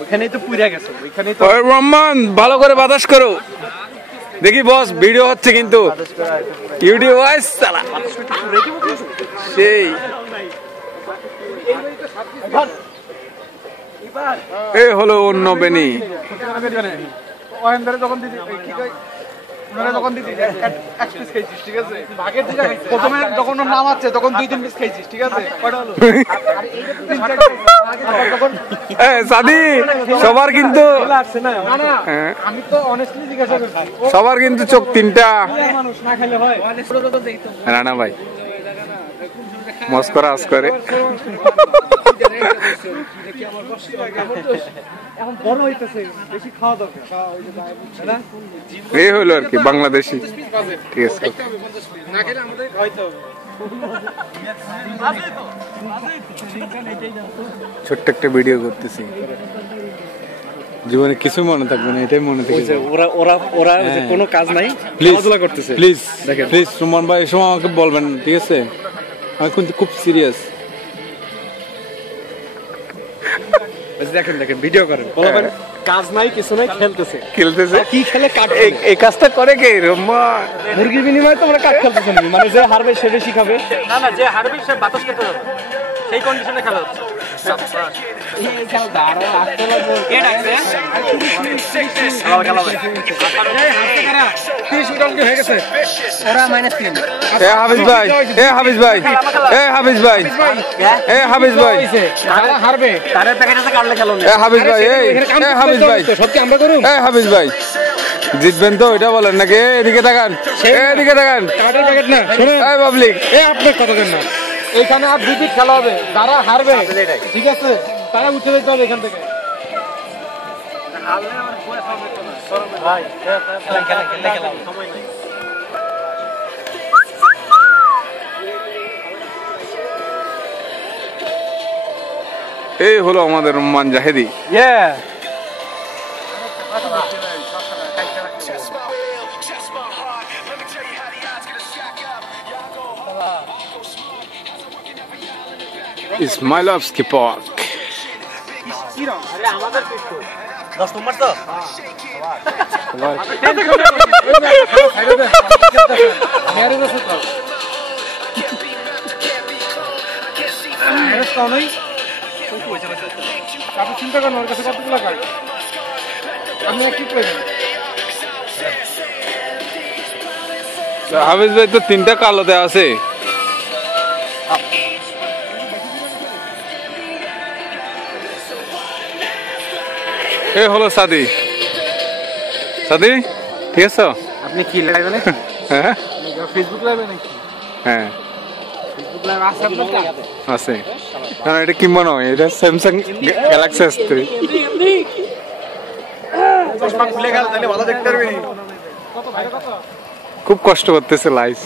ওইখানেই তো পুইরা গেছে, ওইখানেই তো। ওই রহমান ভালো করে বাতাস করো। দেখি বস ভিডিও হচ্ছে কিন্তু ইউটিউব ওয়াইস সালা সেই এই হলো অন্য বেনি। প্রথমে যখন নাম আছে তখন 2-3 পিস খাইছিস, ঠিক আছে? সাদি সবার কিন্তু আমি তো অনেস্টলি জিজ্ঞাসা করছি, সবার কিন্তু চোখ তিনটা। মানুষ না খাইলে হয়? রানা ভাই মস্করা করে। এখন বড় হইতেছে, বেশি খাওয়া দরকার। এই হলো আর কি বাংলাদেশি। ঠিক আছে, না খেলে আমাদের খাইতে হবে। ছোট্ট একটা ভিডিও করতেছি, জীবনে কিছু মনে থাকবে না, এটাই মনে থাকে। ওরা কোনো কাজ নাই, খেলাধুলা করতেছে। প্লিজ প্লিজ সুমন ভাই এই সময় আমাকে বলবেন, ঠিক আছে? আমি কিন্তু খুব সিরিয়াস। দেখেন ভিডিও করেন, বলবেন কাজ নাই কিছু নাই, খেলতেছে কি খেলে কাট। এই কাজটা করে কে রম্মা? মুরগির বিনিময়ে তো আমরা কাট খেলতেছি, মানে যে হারবে সে বেশি খাবে। না যে হারবে সে বাতাস খেতে হবে, সেই কন্ডিশনে খেলা হচ্ছে। হাফিজ ভাই, হাফিজ ভাই, হাফিজ ভাই, হাফিজ ভাই, হারবে তাদের প্যাকেটে কাটলে খেলো না। হাফিজ ভাই, হাফিজ ভাই, সত্যি আমরা করুন। হাফিজ ভাই জিতবেন তো এটা বলেন নাকি? এদিকে তাকান, এদিকে তাকান। কার্ডের প্যাকেট না, শুনুন পাবলিক, আপনার কথা কেন না? এইখানে আর 2 পিচ খেলা হবে, যারা হারবে ঠিক আছে তারা উঠে যেতে হবে এখান থেকে। এই হলো আমাদের রহমান জাহেদি। ইসমাইলভস্কি পার্ক। 10 নম্বর তো চিন্তা করেন, ওর কাছে কতগুলো কাজ আমি কি করি। হাফিজ ভাই তো 3টা কালোতে আছে। এ হলো সাদি। সাদি ঠিক আছে? আপনি কি লাইভে নাকি? হ্যাঁ ফেসবুক লাইভে নাকি? হ্যাঁ ফেসবুক লাইভ আছে আপনার আছে। কারণ এটা কি মনে হয়, এটা স্যামসাং গ্যালাক্সি S3। চশমা খুলে গেল তাহলে ভালো দেখতে পারবি। খুব কষ্ট করতেছে লাইভ।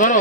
ধরো